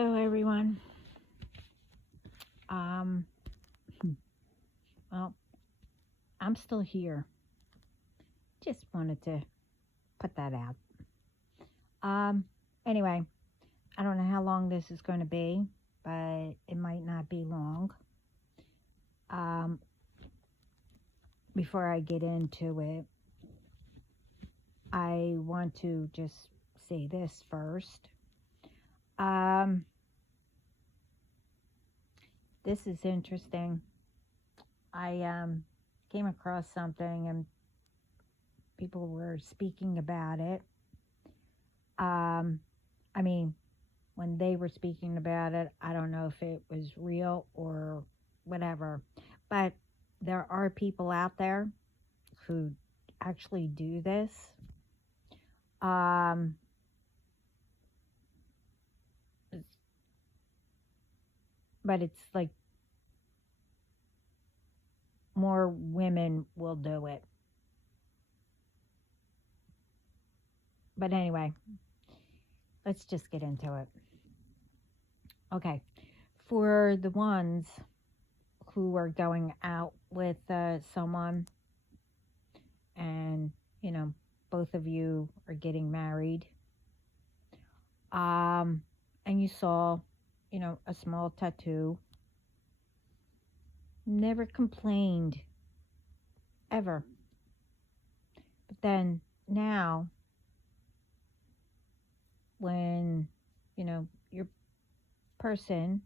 Hello, everyone. Um, well, I'm still here. Just wanted to put that out. Um, anyway, I don't know how long this is going to be, but it might not be long. Um, Before I get into it, I want to just say this first. Um, this is interesting. I came across something and people were speaking about it. Um, I mean, when they were speaking about it, I don't know if it was real or whatever, but there are people out there who actually do this. Um, but it's like more women will do it. But anyway, let's just get into it. Okay. For the ones who are going out with someone and, you know, both of you are getting married, um, and you saw, a small tattoo, never complained ever. But then now, when, your person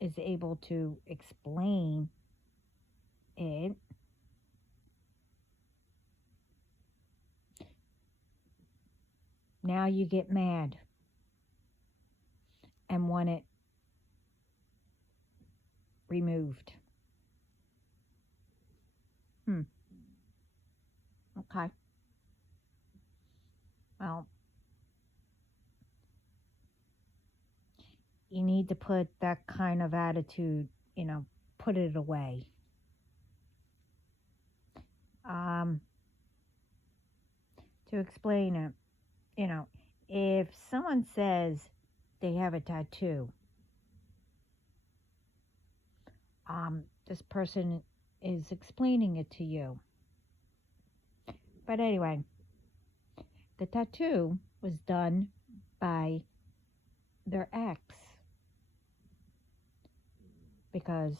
is able to explain it, now you get mad and want it removed. Hmm. Okay. Well, you need to put that kind of attitude, put it away. Um, to explain it, if someone says they have a tattoo, this person is explaining it to you. But anyway, the tattoo was done by their ex because,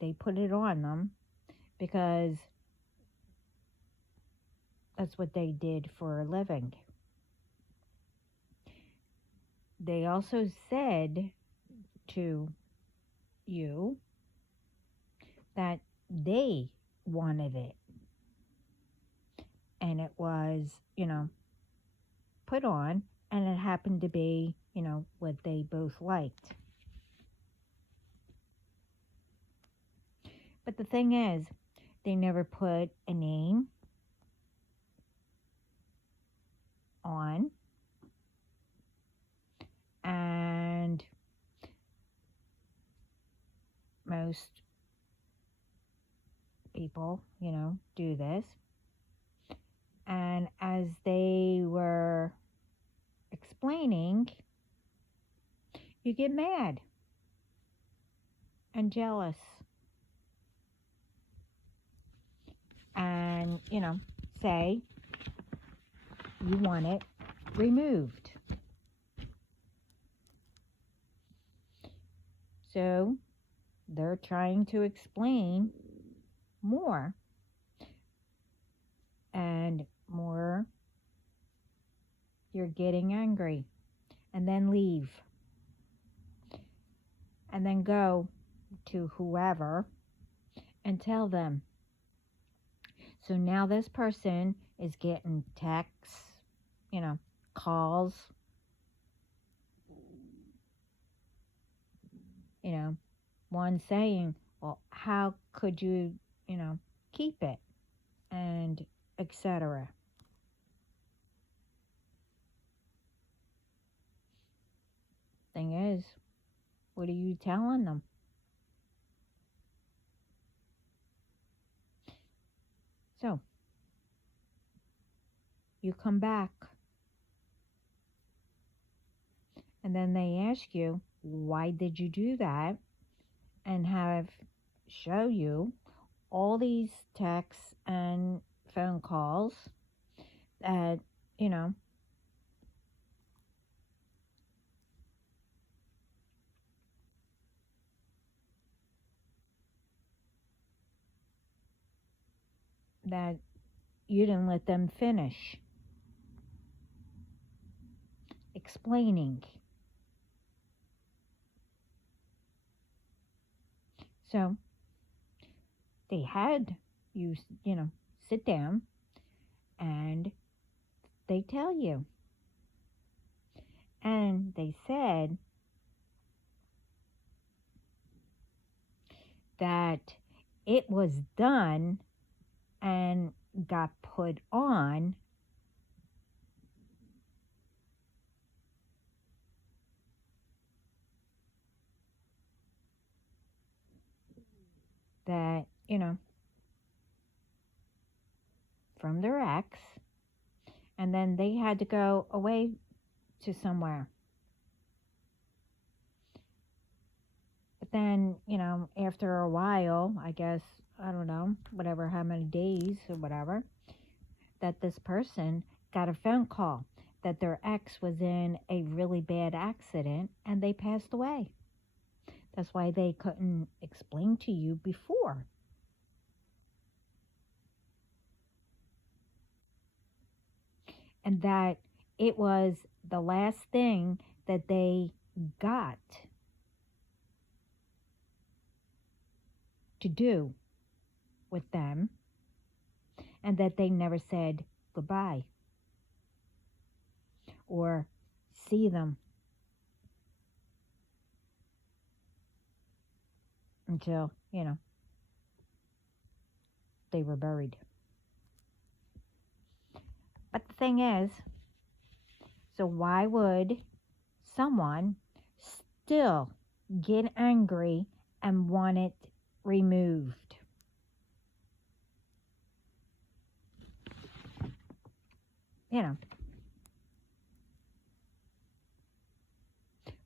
they put it on them because that's what they did for a living. They also said to you that they wanted it. And it was, put on, and it happened to be, what they both liked. But the thing is, they never put a name on, and most people, do this. And as they were explaining, you get mad and jealous. And, say you want it removed. So they're trying to explain more and more. You're getting angry, and then leave, and then go to whoever and tell them. So now this person is getting texts, calls, one saying, well, how could you, keep it, and etc. Thing is, what are you telling them? So you come back And then they ask you, why did you do that? And have show you all these texts and phone calls that, you know, that you didn't let them finish explaining. So they had you, sit down and they tell you. And they said that it was done and got put on that, from their ex, and then they had to go away to somewhere. But then, after a while, I guess, I don't know, whatever, how many days or whatever, that this person got a phone call that their ex was in a really bad accident and they passed away. That's why they couldn't explain to you before. And that it was the last thing that they got to do with them, and that they never said goodbye or see them until, they were buried. But the thing is, so why would someone still get angry and want it removed?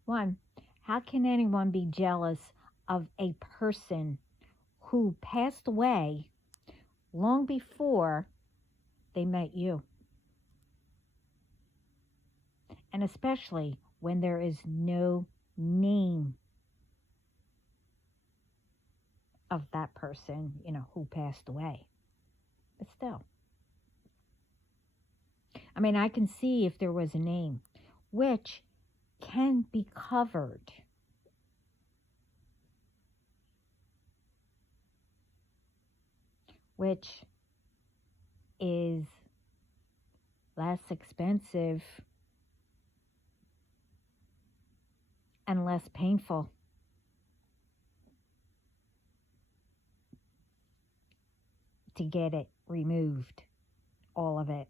One, how can anyone be jealous of a person who passed away long before they met you? And especially when there is no name of that person, who passed away. But still, I mean, I can see if there was a name, which can be covered. Which is less expensive and less painful. To get it removed, all of it.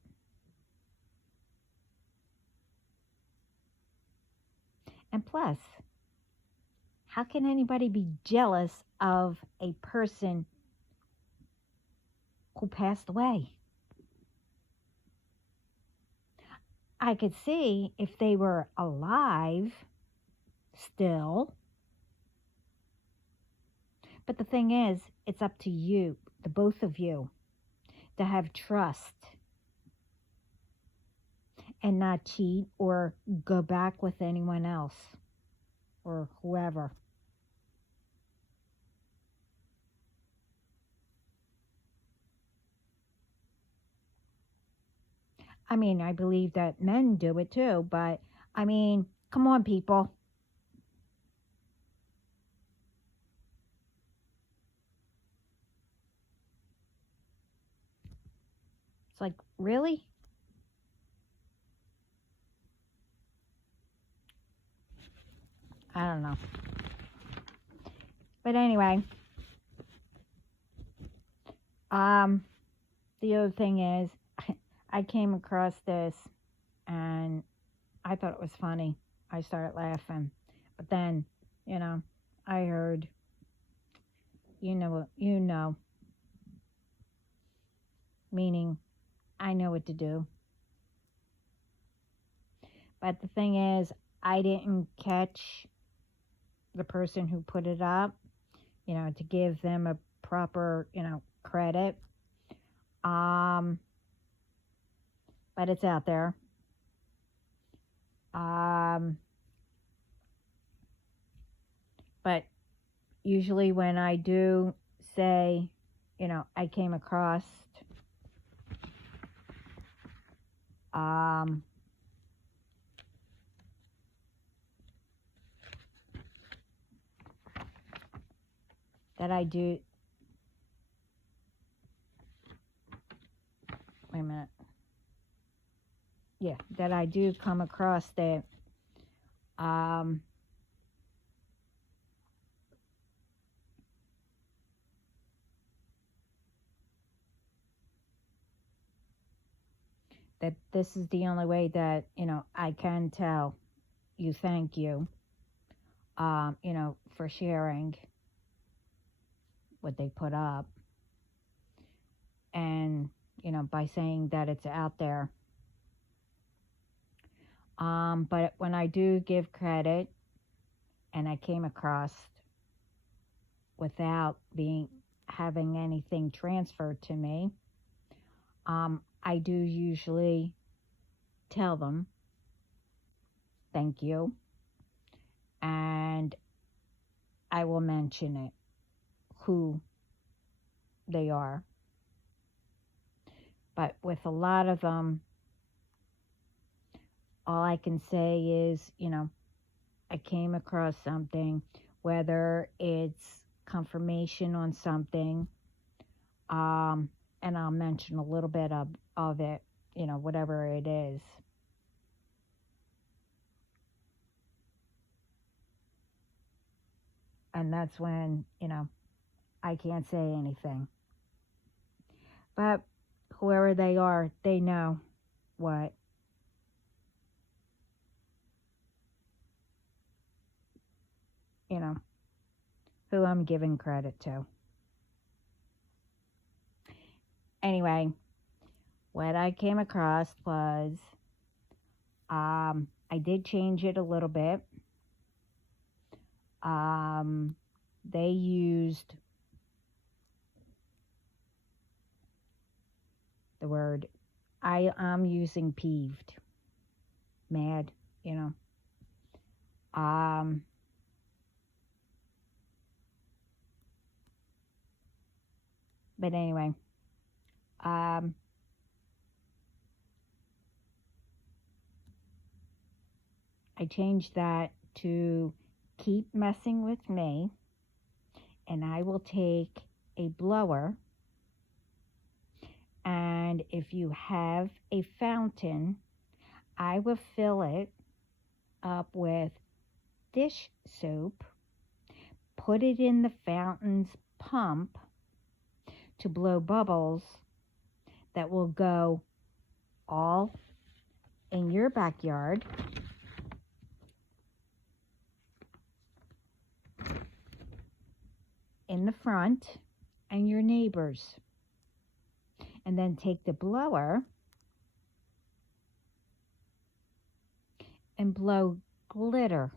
And plus, how can anybody be jealous of a person who passed away? I could see if they were alive still. But the thing is, it's up to you, the both of you, to have trust and not cheat or go back with anyone else or whoever. I mean, I believe that men do it too, but I mean, come on, people. It's like, really? I don't know. But anyway, the other thing is, I came across this and I thought it was funny. I started laughing. But then, I heard, meaning I know what to do. But the thing is, I didn't catch the person who put it up, to give them a proper, credit. Um, but it's out there. Um, but usually when I do say, I came across, um, that I do, wait a minute. Yeah, that I do come across that, um, that this is the only way that, I can tell you thank you, for sharing what they put up. And, by saying that it's out there. But when I do give credit and I came across without having anything transferred to me, I do usually tell them thank you, and I will mention it, who they are. But with a lot of them, all I can say is, I came across something, whether it's confirmation on something, and I'll mention a little bit of it, whatever it is. And that's when, I can't say anything. But whoever they are, they know what, who I'm giving credit to. Anyway, what I came across was, I did change it a little bit. They used the word, I'm using peeved, mad, but anyway, I changed that to keep messing with me, and I will take a blower, and if you have a fountain, I will fill it up with dish soap, put it in the fountain's pump to blow bubbles that will go all in your backyard, in the front, and your neighbors. And then take the blower and blow glitter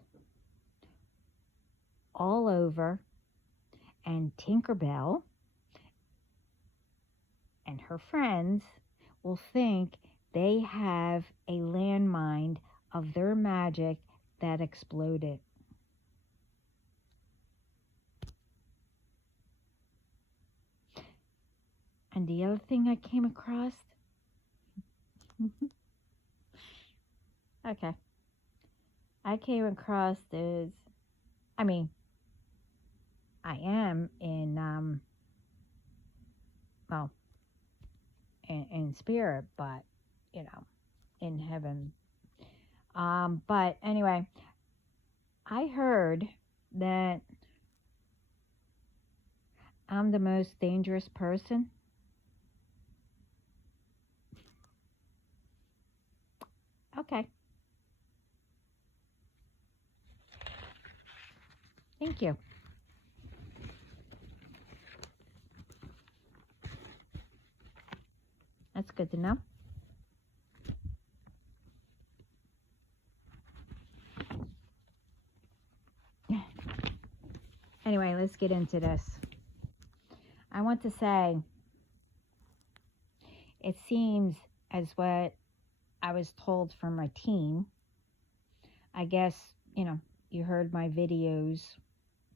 all over, and Tinkerbell and her friends will think they have a landmine of their magic that exploded. And the other thing I came across, okay, I came across is, I am in, well, in spirit, but, in heaven. But anyway, I heard that I'm the most dangerous person. Okay. Thank you. That's good to know. Anyway, let's get into this. I want to say, it seems as what I was told from my team. I guess, you heard my videos.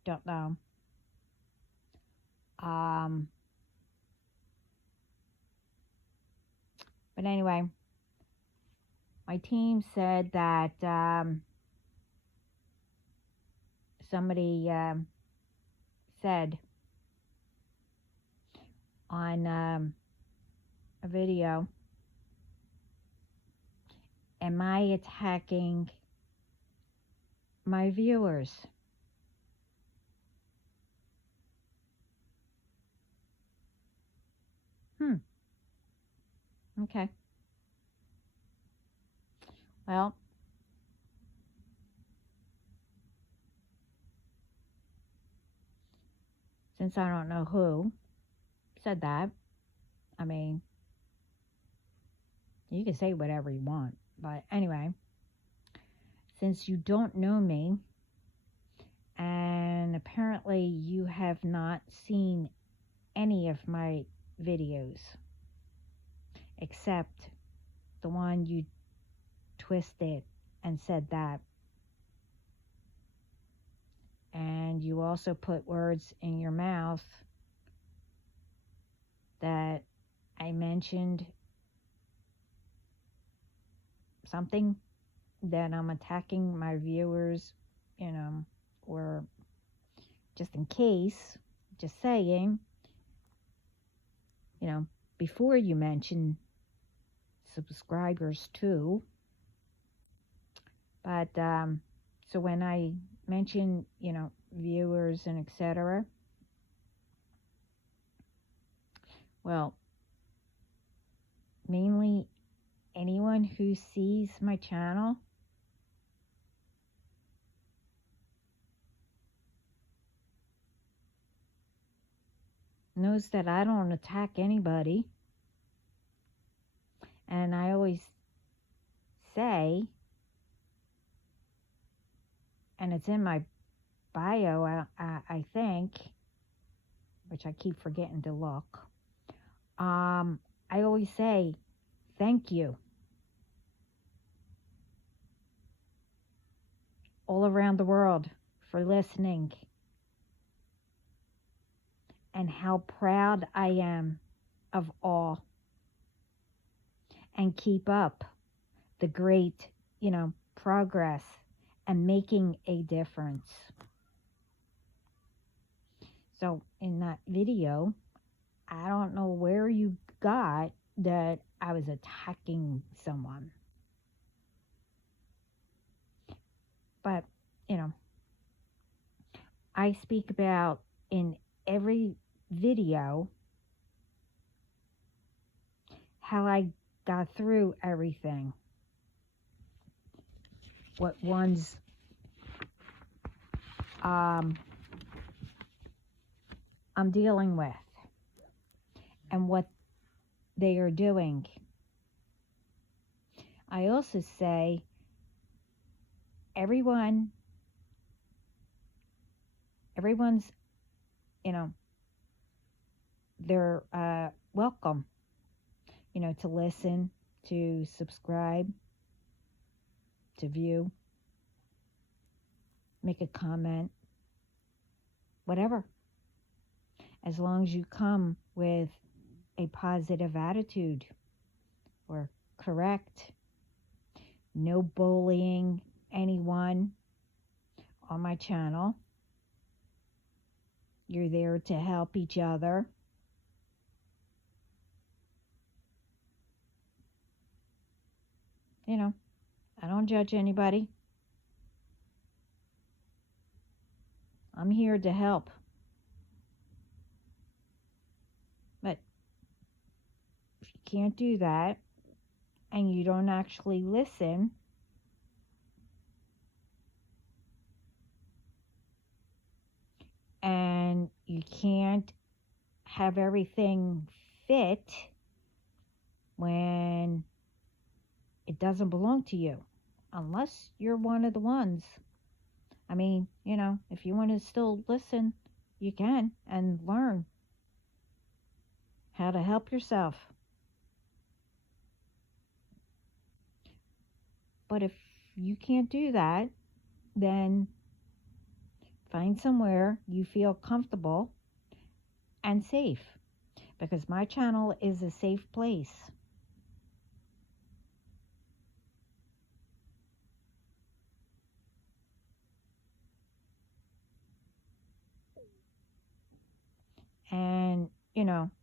Don't know. But anyway, my team said that somebody said on a video, am I attacking my viewers? Okay. Well, since I don't know who said that, I mean, you can say whatever you want. But anyway, since you don't know me, and apparently you have not seen any of my videos, except the one you twisted and said that. And you also put words in your mouth that I mentioned something that I'm attacking my viewers, or just in case, just saying, before you mention subscribers too. But so when I mention, viewers and etc., well, mainly anyone who sees my channel knows that I don't attack anybody. And I always say, and it's in my bio, I think, which I keep forgetting to look. I always say, thank you. All around the world for listening. And how proud I am of all. And keep up the great, progress and making a difference. So in that video, I don't know where you got that I was attacking someone. But, I speak about in every video how I got through everything. What ones I'm dealing with and what they are doing. I also say everyone's, they're welcome, to listen, to subscribe, to view, make a comment, whatever. As long as you come with a positive attitude or correct, no bullying anyone on my channel. You're there to help each other. I don't judge anybody. I'm here to help. But if you can't do that and you don't actually listen, and you can't have everything fit when it doesn't belong to you, unless you're one of the ones I mean, if you want to still listen, you can and learn how to help yourself. But if you can't do that, then find somewhere you feel comfortable and safe, because my channel is a safe place. And,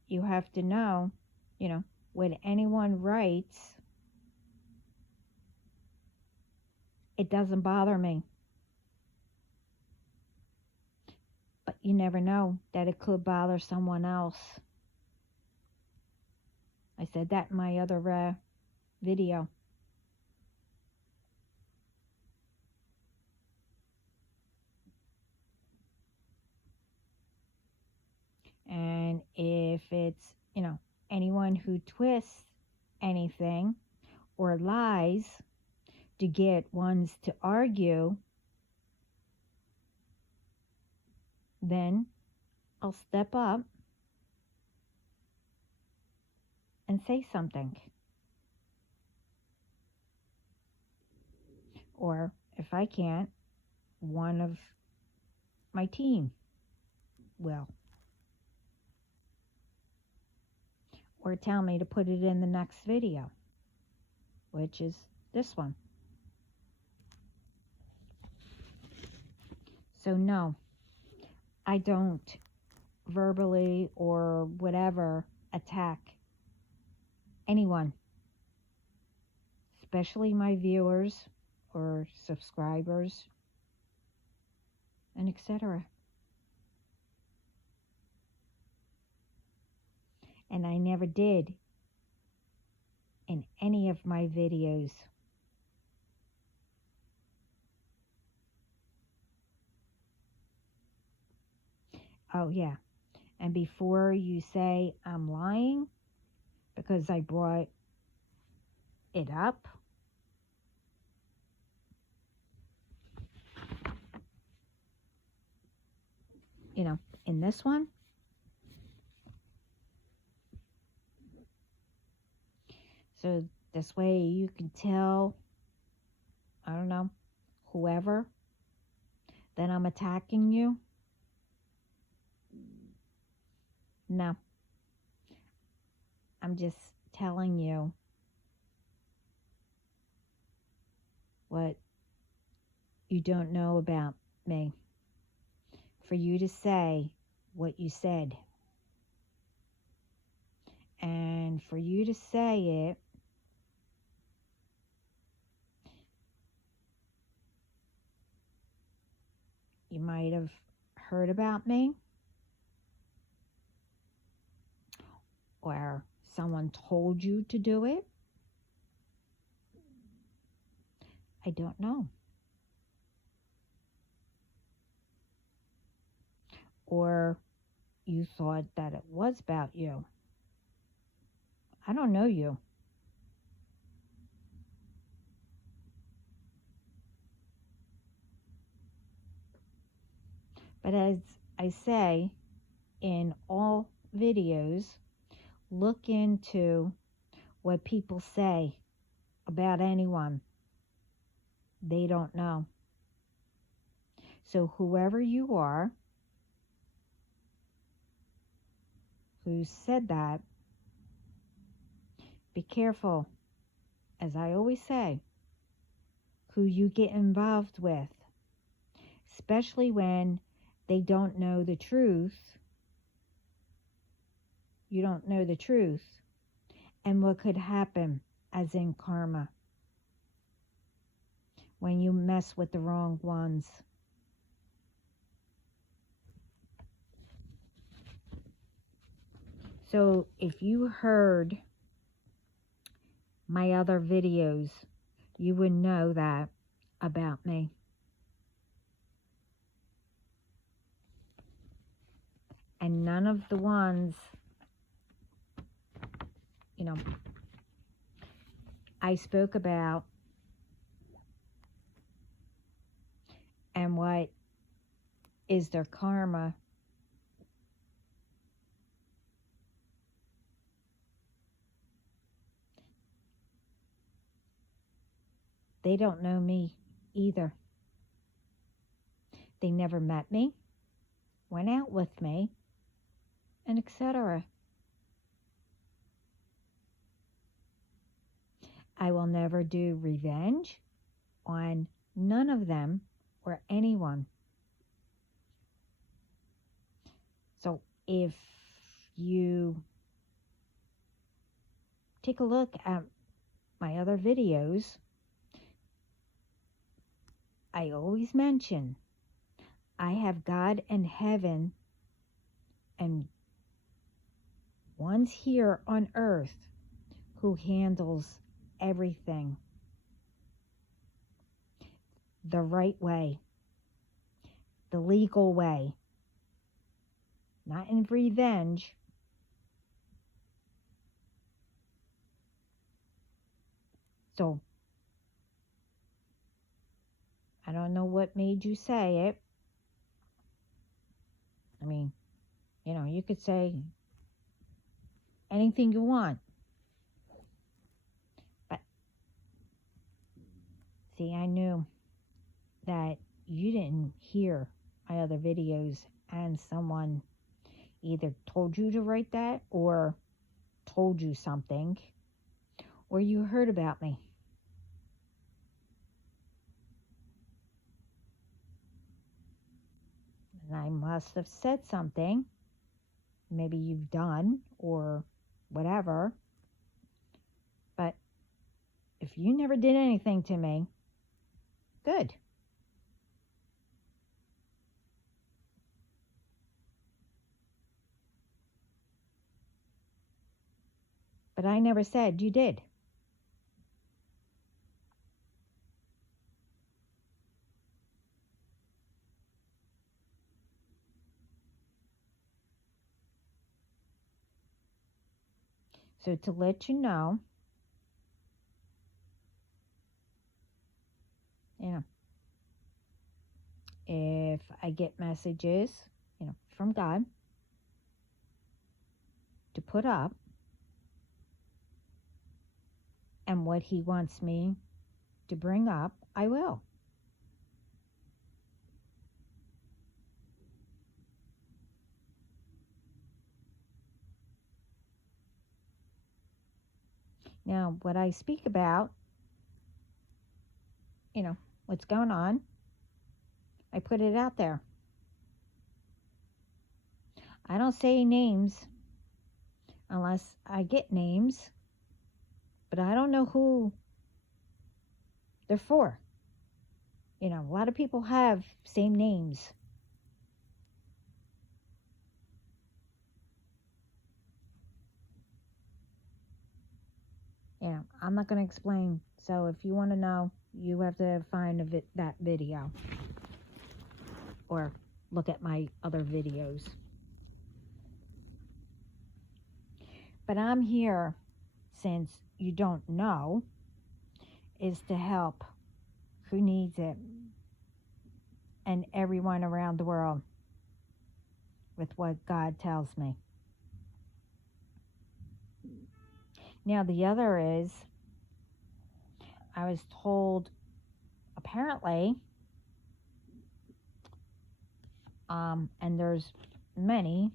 you have to know, when anyone writes, it doesn't bother me. But you never know that it could bother someone else. I said that in my other video. And if it's, anyone who twists anything or lies to get ones to argue, then I'll step up and say something. Or if I can't, one of my team will. Or tell me to put it in the next video, which is this one. So no, I don't verbally or whatever attack anyone, especially my viewers or subscribers and etc. And I never did in any of my videos. Oh yeah, and before you say I'm lying because I brought it up, in this one, so this way you can tell, I don't know, whoever, that I'm attacking you. No, I'm just telling you what you don't know about me, for you to say what you said. And for you to say it, you might have heard about me, or someone told you to do it. I don't know. Or you thought that it was about you. I don't know you. But as I say in all videos, look into what people say about anyone. They don't know. So whoever you are who said that, be careful, as I always say, who you get involved with, especially when they don't know the truth. You don't know the truth and what could happen, as in karma, when you mess with the wrong ones. So if you heard my other videos, you would know that about me. And none of the ones, I spoke about and what is their karma. They don't know me either. They never met me, went out with me, and etc. I will never do revenge on none of them or anyone. So if you take a look at my other videos, I always mention I have God in heaven and one's here on earth who handles everything the right way, the legal way, not in revenge. So, I don't know what made you say it. I mean, you could say anything you want. But, see, I knew that you didn't hear my other videos and someone either told you to write that or told you something or you heard about me. And I must have said something, maybe you've done or whatever. But if you never did anything to me, good. But I never said you did. So to let you know, if I get messages, from God to put up and what he wants me to bring up, I will. Now, what I speak about, what's going on, I put it out there. I don't say names unless I get names, but I don't know who they're for. A lot of people have same names. I'm not going to explain. So if you want to know, you have to find that video or look at my other videos. But I'm here, since you don't know, is to help who needs it and everyone around the world with what God tells me. Now the other is, I was told apparently, and there's many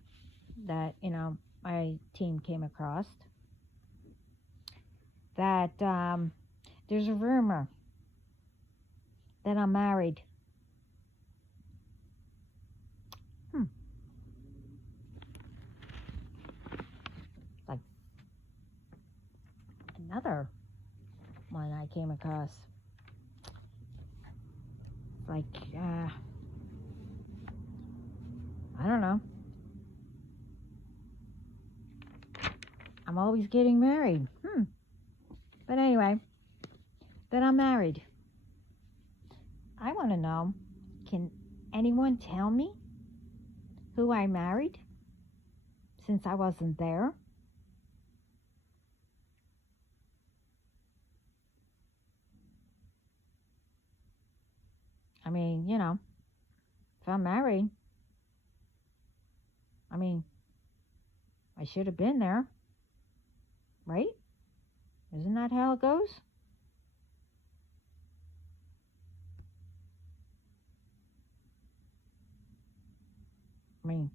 that, my team came across, that there's a rumor that I'm married. Like another one I came across. Like, I don't know. I'm always getting married. But anyway, that I'm married. I want to know, can anyone tell me who I married since I wasn't there? I mean, If I'm married, I mean, I should have been there, right? Isn't that how it goes? I mean,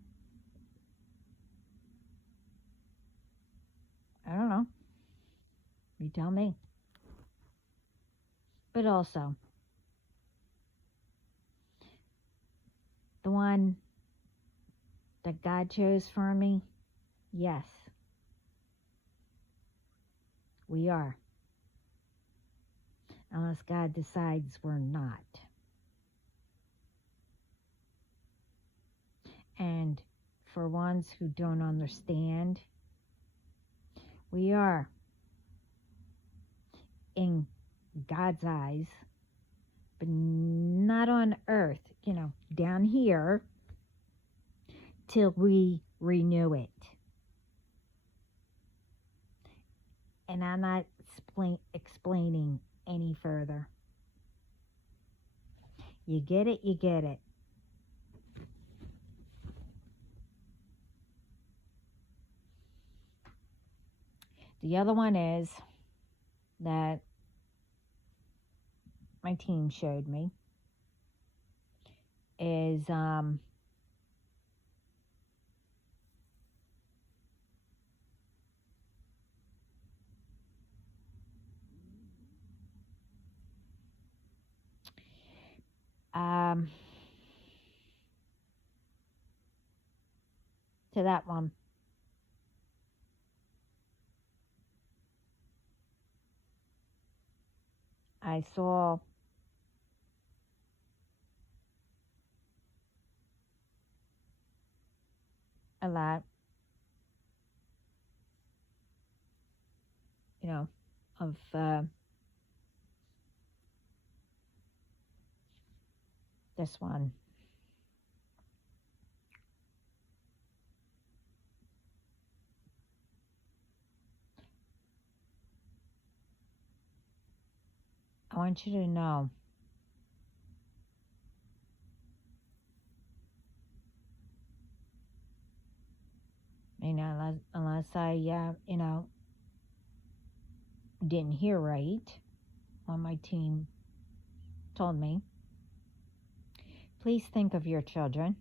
I don't know. You tell me. But also, the one that God chose for me, yes, we are. Unless God decides we're not. And for ones who don't understand, we are in God's eyes, but not on earth, down here, till we renew it. And I'm not explaining any further. You get it, you get it. The other one is that my team showed me is to that one. I saw a lot, of this one. I want you to know unless I didn't hear right when my team told me, please think of your children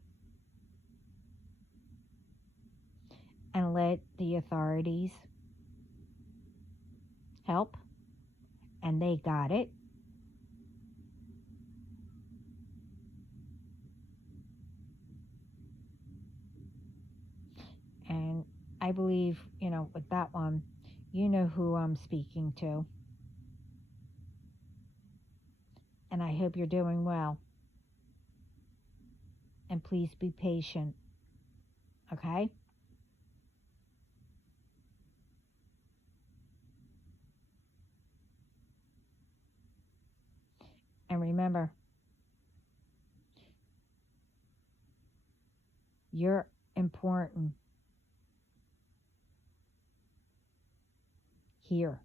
and let the authorities help, and they got it. And I believe, with that one, you know who I'm speaking to. And I hope you're doing well. And please be patient. Okay? And remember, you're important here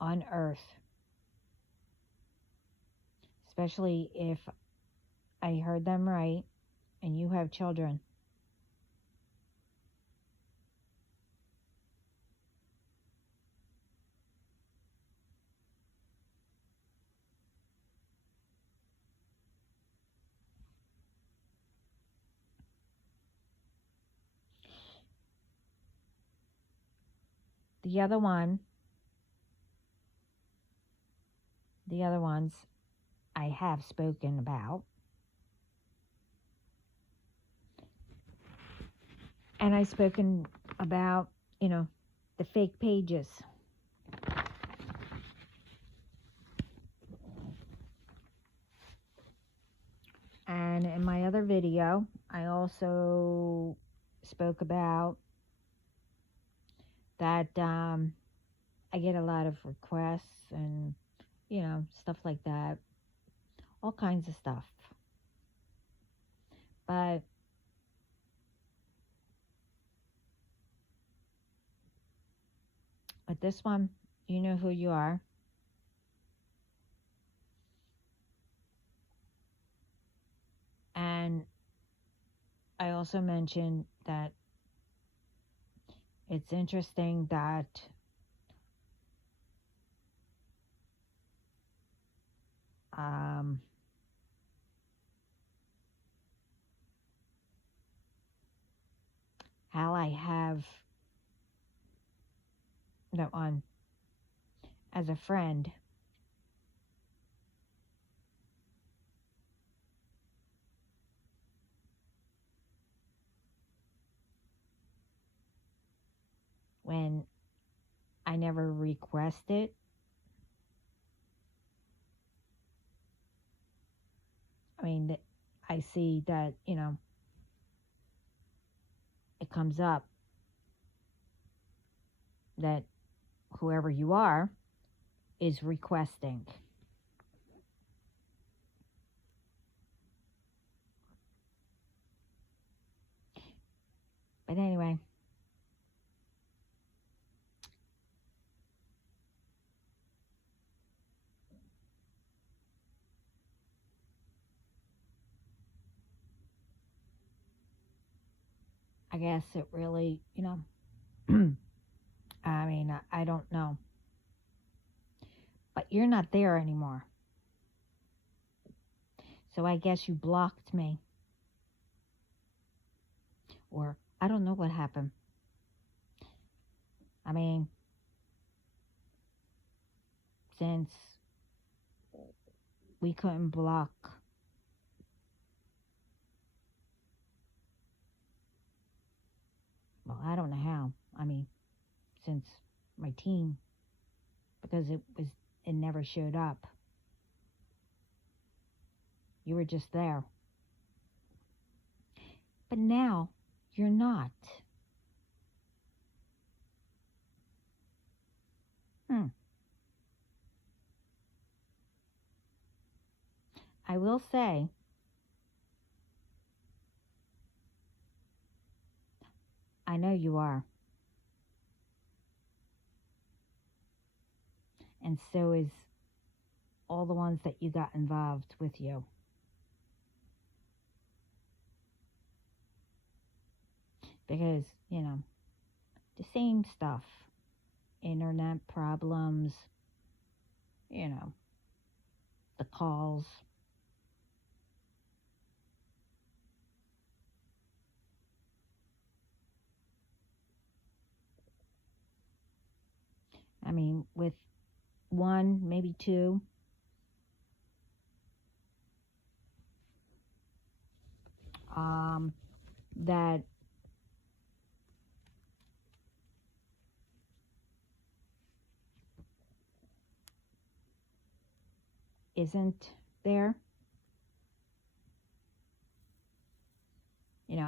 on earth. Especially if I heard them right and you have children. The other ones I have spoken about. And I've spoken about, the fake pages. And in my other video, I also spoke about that I get a lot of requests and, stuff like that. All kinds of stuff. But with this one, you know who you are. I also mentioned that it's interesting that um, how I have no on as a friend when I never requested. I mean, I see that, it comes up that whoever you are is requesting. But anyway, I guess it really, I mean, I don't know. But you're not there anymore. So I guess you blocked me. Or I don't know what happened. I mean, since we couldn't block, well, I don't know how. I mean, since my team, because it never showed up. You were just there. But now you're not. I will say, I know you are. And so is all the ones that you got involved with you. Because, the same stuff. Internet problems, the calls. I mean, with one, maybe two, that isn't there.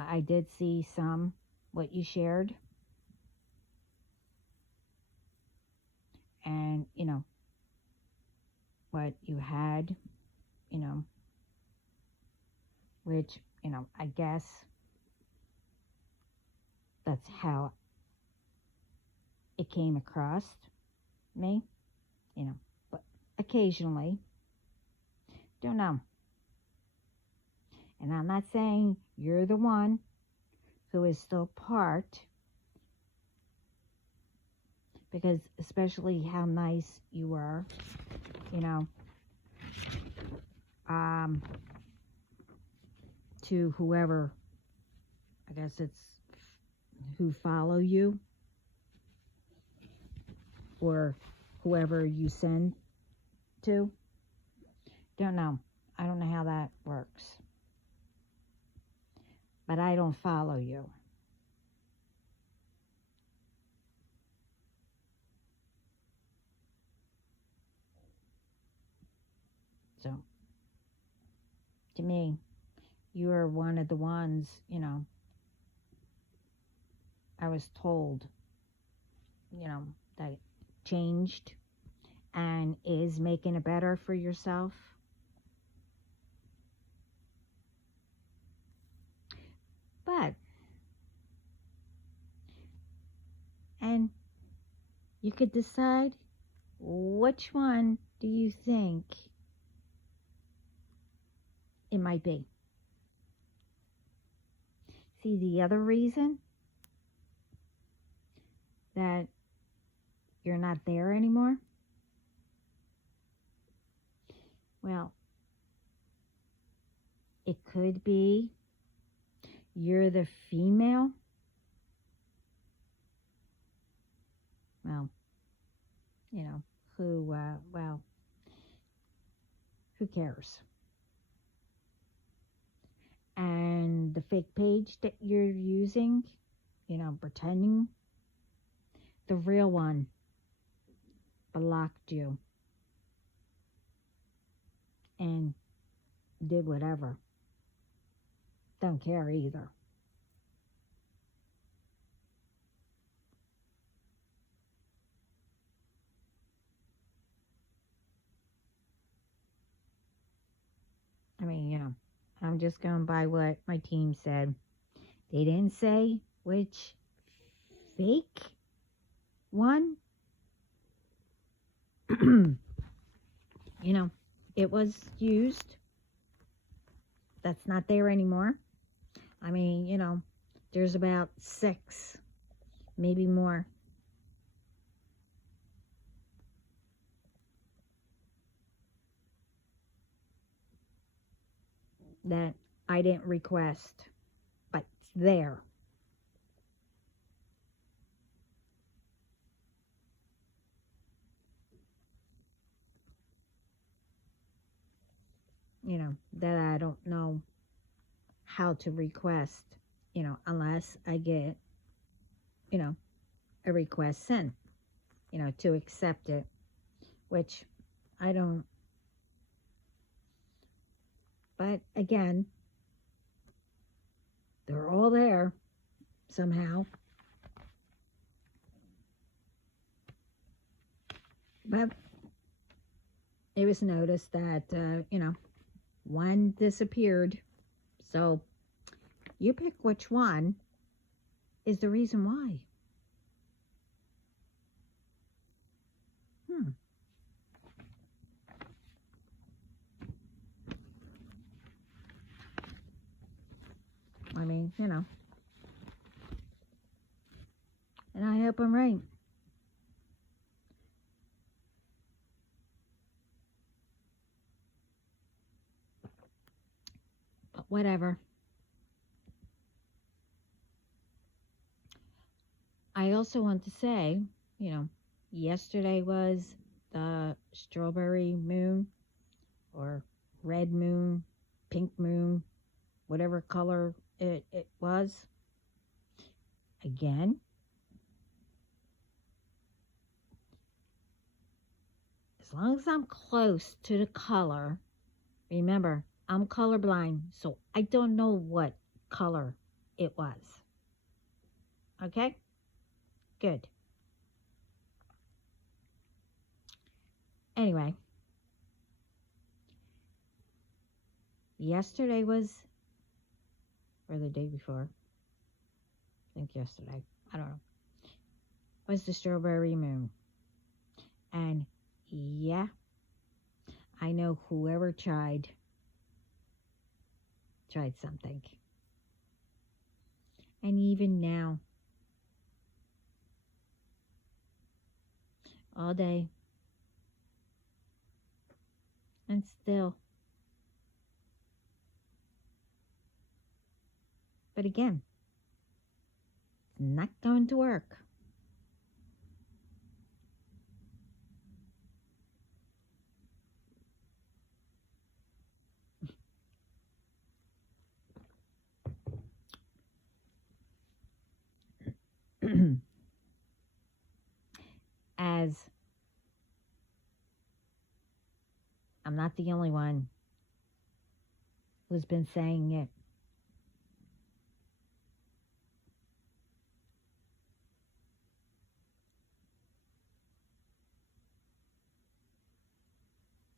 I did see some, what you shared. And, what you had, you know, which, I guess that's how it came across me, but occasionally, don't know. And I'm not saying you're the one who is still part, because especially how nice you were, um, to whoever, I guess it's who follow you, or whoever you send to. Don't know. I don't know how that works. But I don't follow you. So, to me, you are one of the ones, I was told, that changed and is making it better for yourself. But, and you could decide which one do you think it might be. See, the other reason that you're not there anymore? Well, it could be you're the female. Well, who cares? And the fake page that you're using, pretending, the real one blocked you and did whatever. Don't care either. I mean, I'm just going by what my team said. They didn't say which fake one. It was used. That's not there anymore. I mean, there's about 6, maybe more. That I didn't request, but it's there. That I don't know how to request, unless I get, a request sent, to accept it, which I don't. But again, they're all there somehow. But it was noticed that, one disappeared. So you pick which one is the reason why. I mean, and I hope I'm right. But whatever. I also want to say, yesterday was the strawberry moon or red moon, pink moon, whatever color it was. Again, as long as I'm close to the color, remember, I'm colorblind, so I don't know what color it was. Okay? Good. Anyway, yesterday was, or the day before, I think yesterday, I don't know, was the strawberry moon. And yeah, I know whoever tried something. And even now, all day, and still. But again, it's not going to work. As I'm not the only one who's been saying it.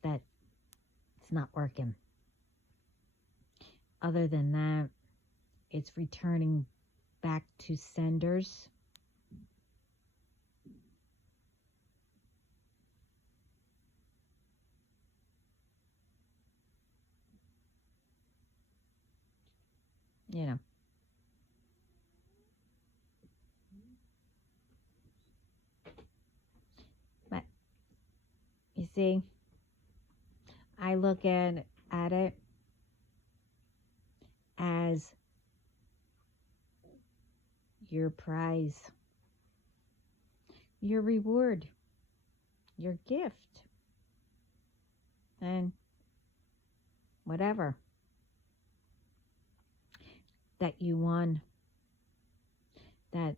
That it's not working. Other than that, it's returning back to senders. See, I look at it as your prize, your reward, your gift, and whatever that you won, that,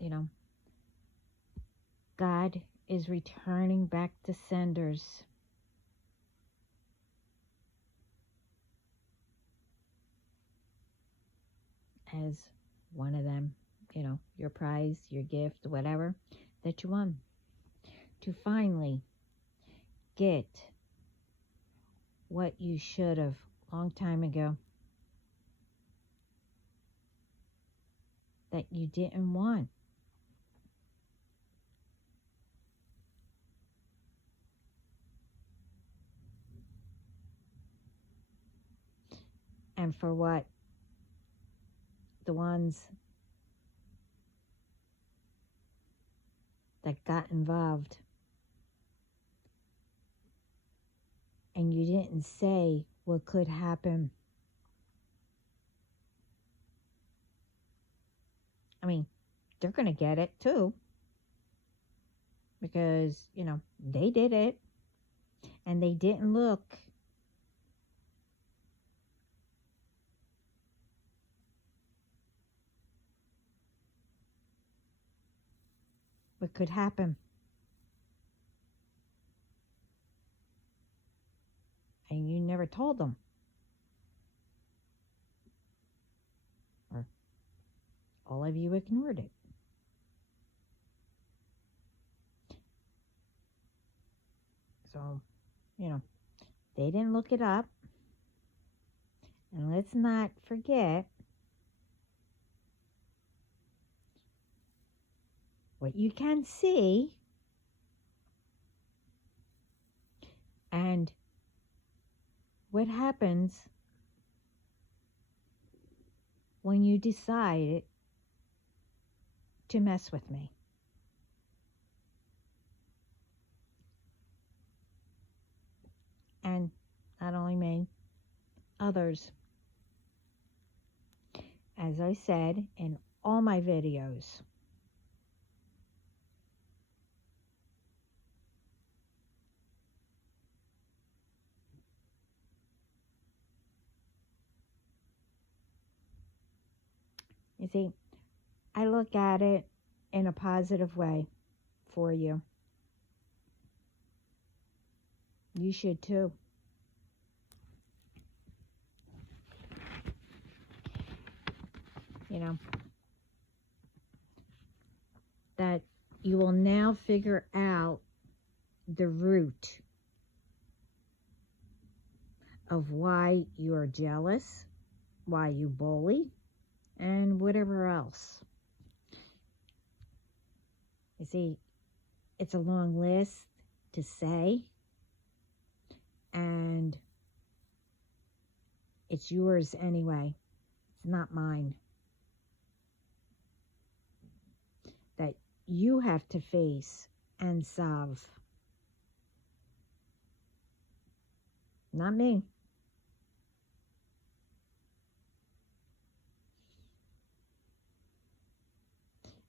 you know, God is returning back to senders. As one of them, you know, your prize, your gift, whatever that you won, to finally get what you should have long time ago that you didn't want. And for what? The ones that got involved and you didn't say what could happen. I mean, they're going to get it too, because, you know, they did it and they didn't look. What could happen? And you never told them. Or all of you ignored it. So, you know, they didn't look it up. And let's not forget what you can see and what happens when you decide to mess with me. And not only me, others. As I said in all my videos, you see, I look at it in a positive way for you. You should too. You know, that you will now figure out the root of why you're jealous, why you bully, and whatever else. You see, it's a long list to say, and it's yours anyway. It's not mine. That you have to face and solve. Not me.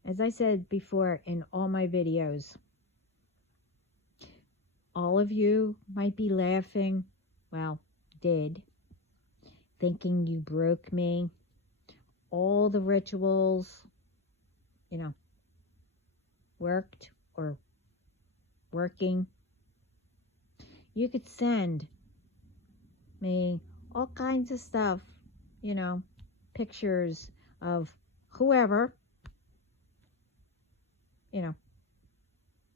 As I said before in all my videos, all of you might be laughing, well, did, thinking you broke me. All the rituals, you know, worked or working. You could send me all kinds of stuff, you know, pictures of whoever, you know,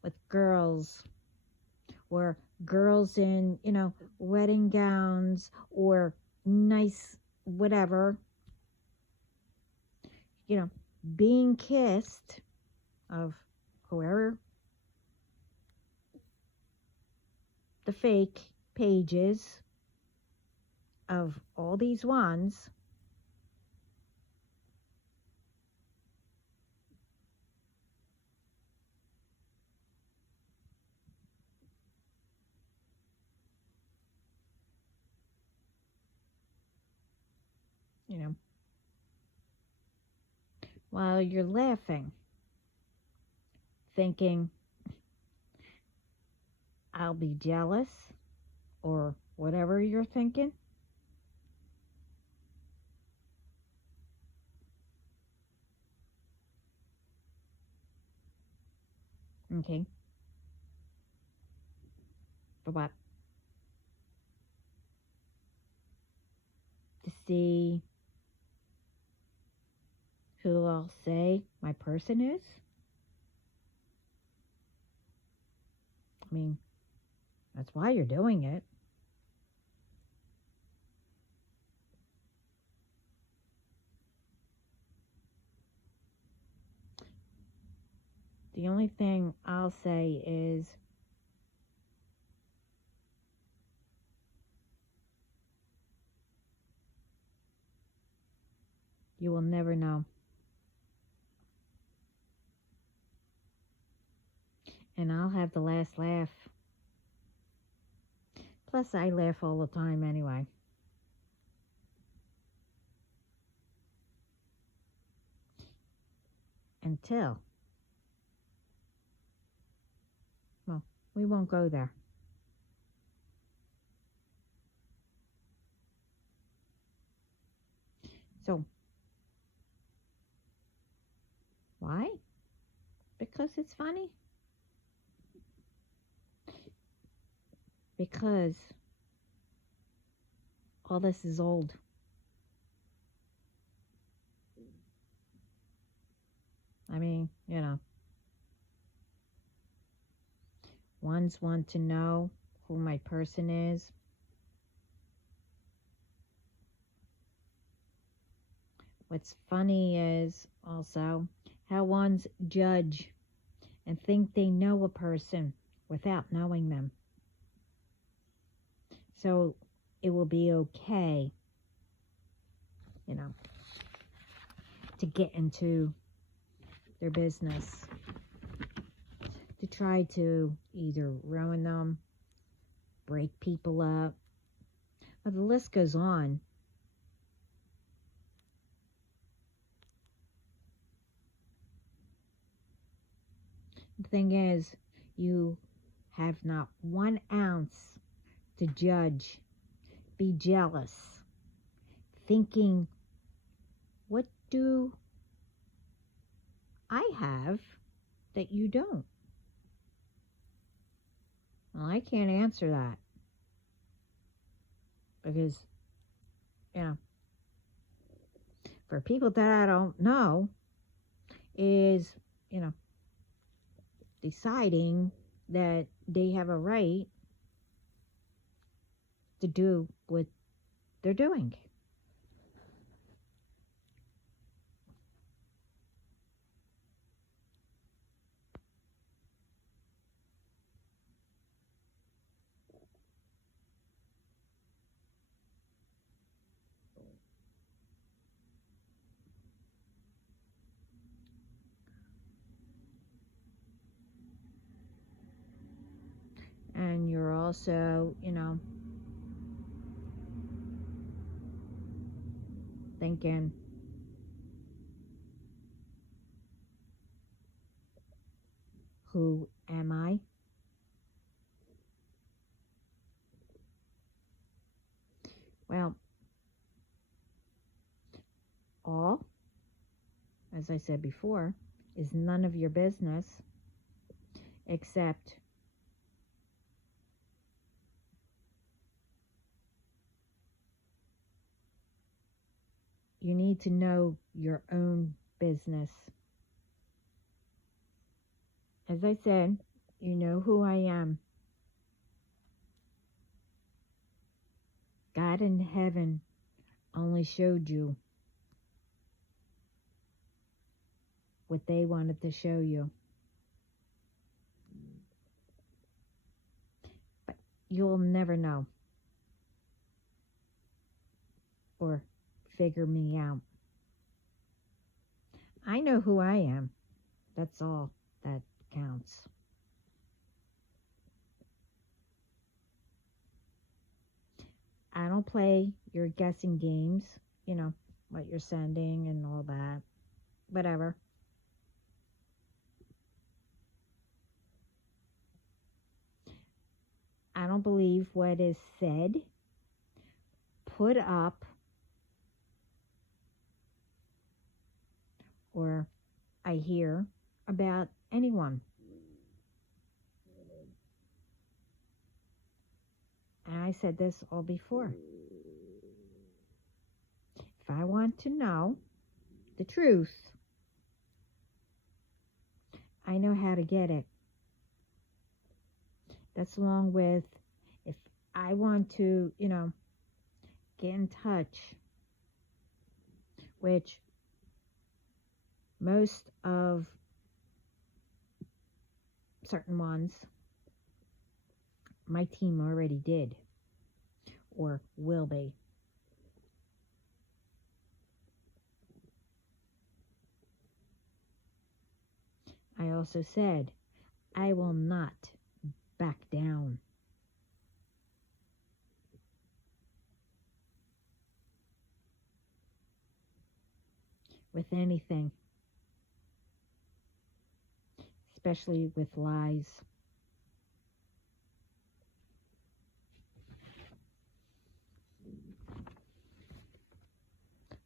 with girls, or girls in, you know, wedding gowns or nice whatever, you know, being kissed, of whoever the fake pages of all these ones. you know, while you're laughing, thinking, I'll be jealous, or whatever you're thinking. Okay, for what? To see who I'll say my person is? I mean, that's why you're doing it. The only thing I'll say is you will never know. And I'll have the last laugh. Plus, I laugh all the time anyway. Until, well, we won't go there. So, why? Because it's funny? Because all this is old. I mean, ones want to know who my person is. What's funny is also how ones judge and think they know a person without knowing them. So it will be okay, to get into their business, to try to either ruin them, break people up. Well, the list goes on. The thing is, you have not 1 ounce to judge, be jealous, thinking, what do I have that you don't? Well, I can't answer that because, for people that I don't know, is, deciding that they have a right to do what they're doing. And you're also, thinking, who am I? Well, all, as I said before, is none of your business except you need to know your own business. As I said, you know who I am. God in heaven only showed you what they wanted to show you. But you'll never know or figure me out. I know who I am. That's all that counts. I don't play your guessing games, what you're sending and all that. Whatever. I don't believe what is said, put up, or I hear about anyone. And I said this all before. If I want to know the truth, I know how to get it. That's along with if I want to, get in touch, which most of certain ones, my team already did or will be. I also said, I will not back down. With anything, especially with lies.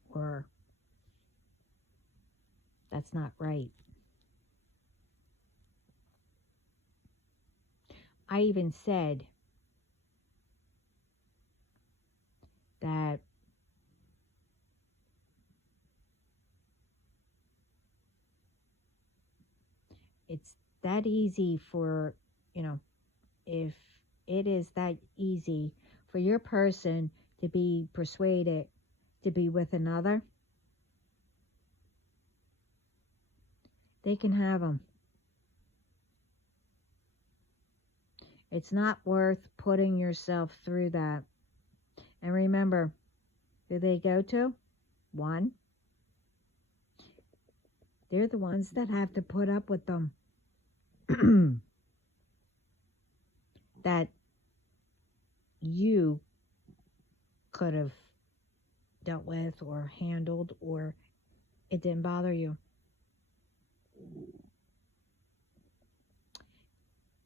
Or that's not right. I even said that it's that easy for, if it is that easy for your person to be persuaded to be with another, they can have them. It's not worth putting yourself through that. And remember, who they go to? One. They're the ones that have to put up with them. That you could have dealt with or handled, or it didn't bother you.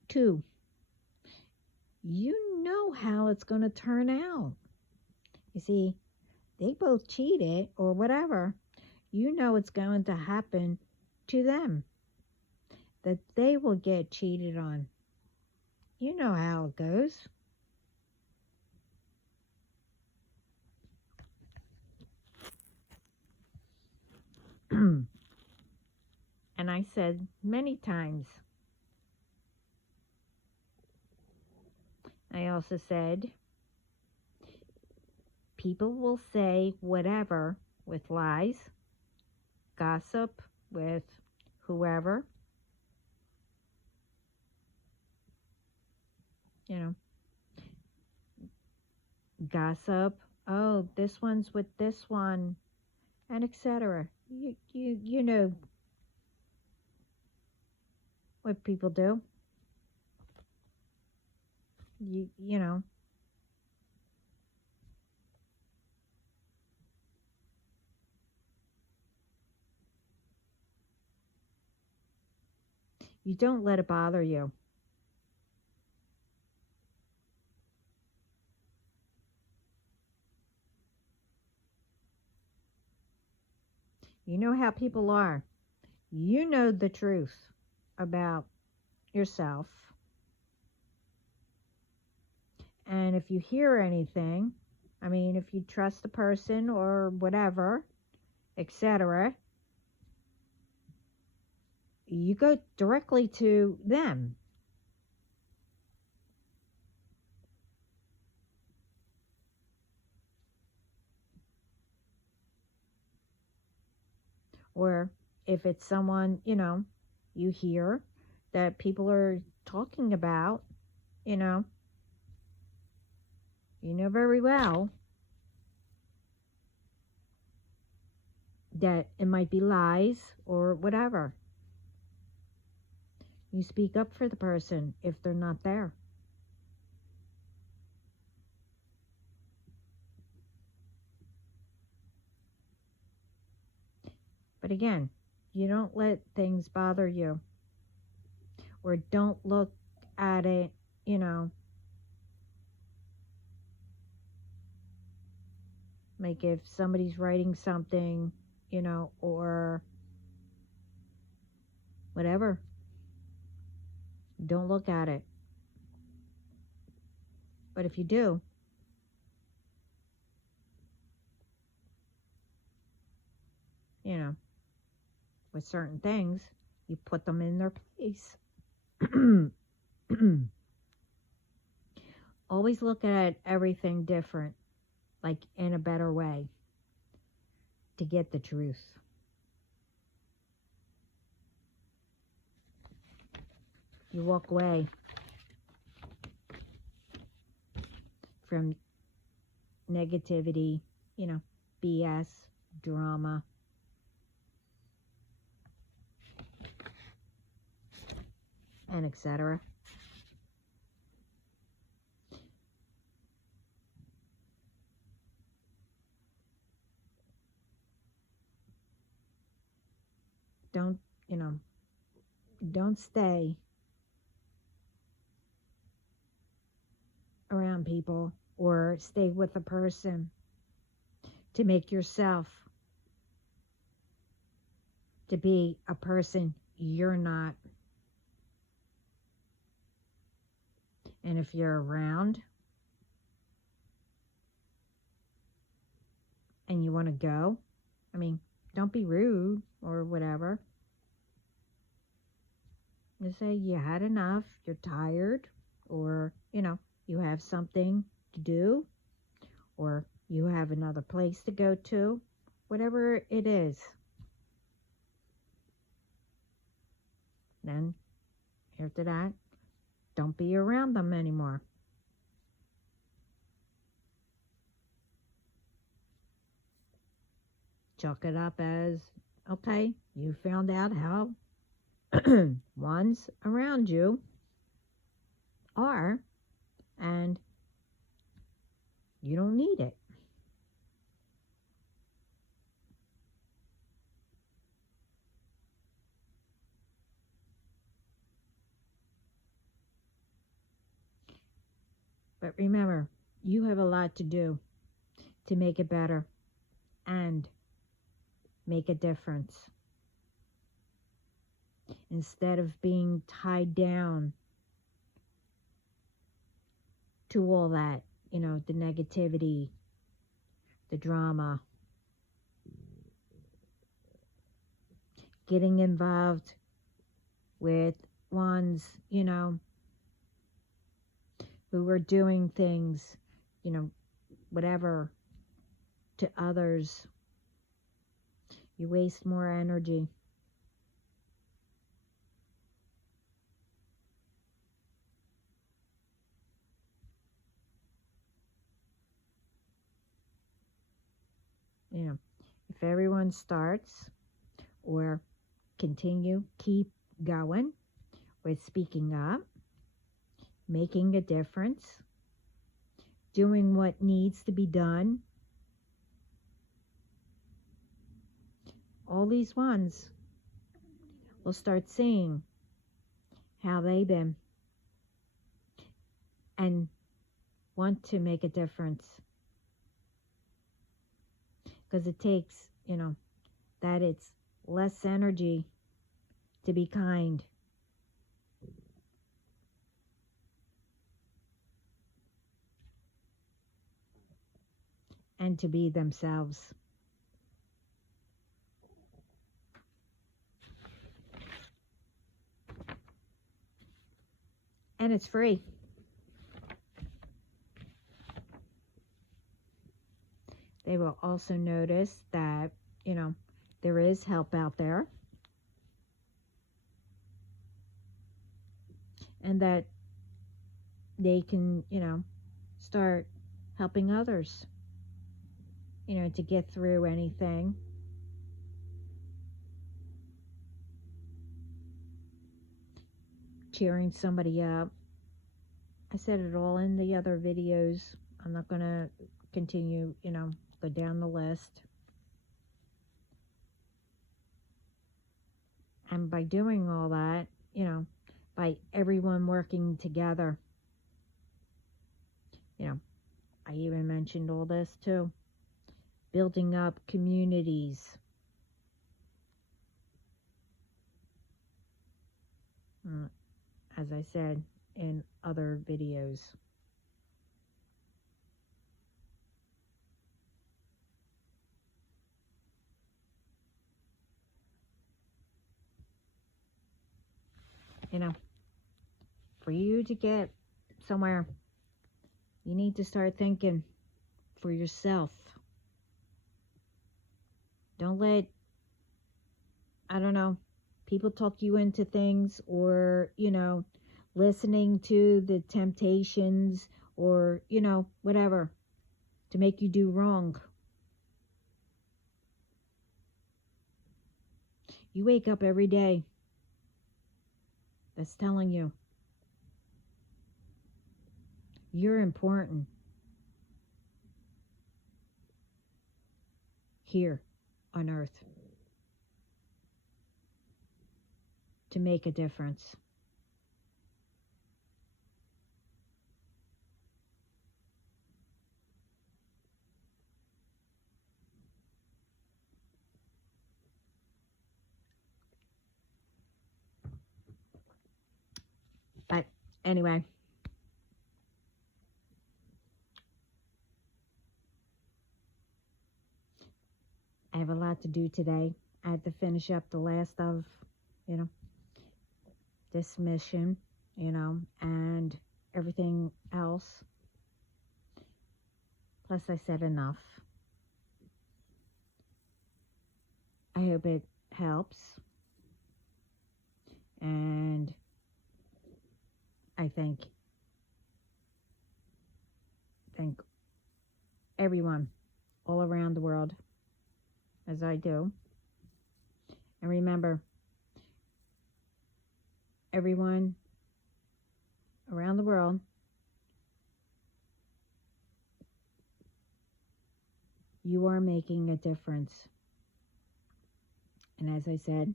2, you know how it's going to turn out. You see, they both cheated or whatever. You know it's going to happen to them, that they will get cheated on. You know how it goes. And I said many times, I also said, people will say whatever with lies, gossip with whoever, gossip, oh, this one's with this one, and etc. You know what people do. You know. You don't let it bother you. You know how people are. You know the truth about yourself. And if you hear anything, I mean, if you trust a person or whatever, etc., you go directly to them. Or if it's someone, you hear that people are talking about, you know very well that it might be lies or whatever. You speak up for the person if they're not there. But again, you don't let things bother you, or don't look at it, like if somebody's writing something, or whatever, don't look at it. But if you do, with certain things, you put them in their place. Always look at everything different, like in a better way, to get the truth. You walk away from negativity, BS, drama. And etc. Don't, don't stay around people or stay with a person to make yourself to be a person you're not. And if you're around and you want to go, don't be rude or whatever. Just say you had enough, you're tired, or, you have something to do, or you have another place to go to, whatever it is. Then, after that, don't be around them anymore. Chalk it up as, okay, you found out how ones around you are, and you don't need it. But remember, you have a lot to do to make it better and make a difference. Instead of being tied down to all that, the negativity, the drama, getting involved with ones, who are doing things, whatever, to others. You waste more energy. If everyone starts or keep going with speaking up, making a difference, doing what needs to be done, all these ones will start seeing how they've been and want to make a difference. Because it takes, that it's less energy to be kind. And to be themselves. And it's free. They will also notice that, there is help out there. And that they can, start helping others, to get through anything. Cheering somebody up. I said it all in the other videos. I'm not going to continue, go down the list. And by doing all that, by everyone working together, I even mentioned all this too. Building up communities. As I said in other videos. For you to get somewhere, you need to start thinking for yourself. Don't let, people talk you into things, or, listening to the temptations, or, whatever, to make you do wrong. You wake up every day that's telling you you're important here on earth to make a difference. But anyway, I have a lot to do today. I have to finish up the last of, this mission, and everything else. Plus, I said enough. I hope it helps. And I thank everyone all around the world, as I do. And remember, everyone around the world, you are making a difference. And as I said,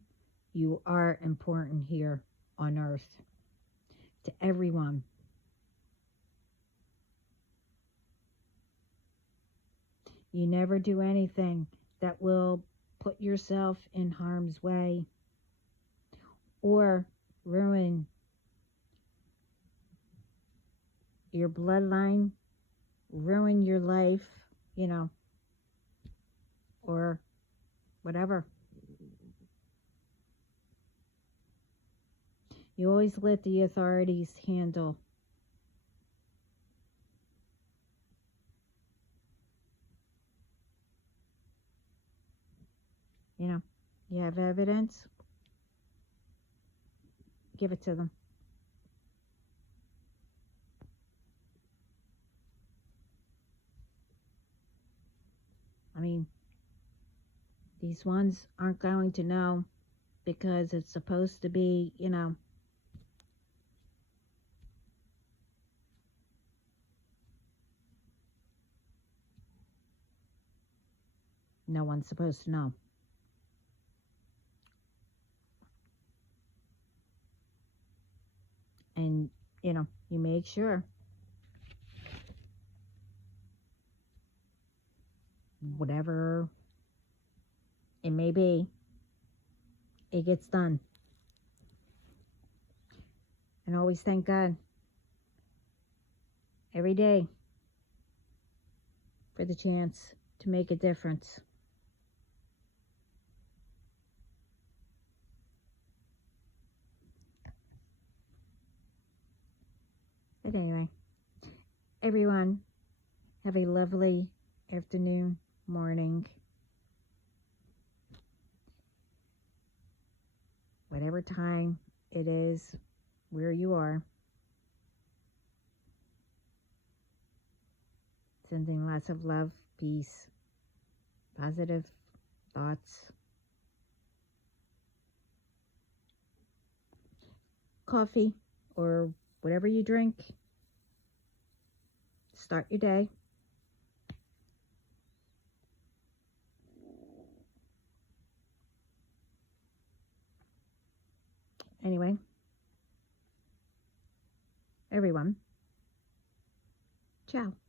you are important here on earth to everyone. You never do anything that will put yourself in harm's way or ruin your bloodline, ruin your life, or whatever. You always let the authorities handle. You have evidence, give it to them. These ones aren't going to know, because it's supposed to be, no one's supposed to know. And, you make sure whatever it may be, it gets done. And always thank God every day for the chance to make a difference. But anyway, everyone, have a lovely afternoon, morning, whatever time it is where you are. Sending lots of love, peace, positive thoughts. Coffee or whatever you drink. Start your day. Anyway, everyone, ciao.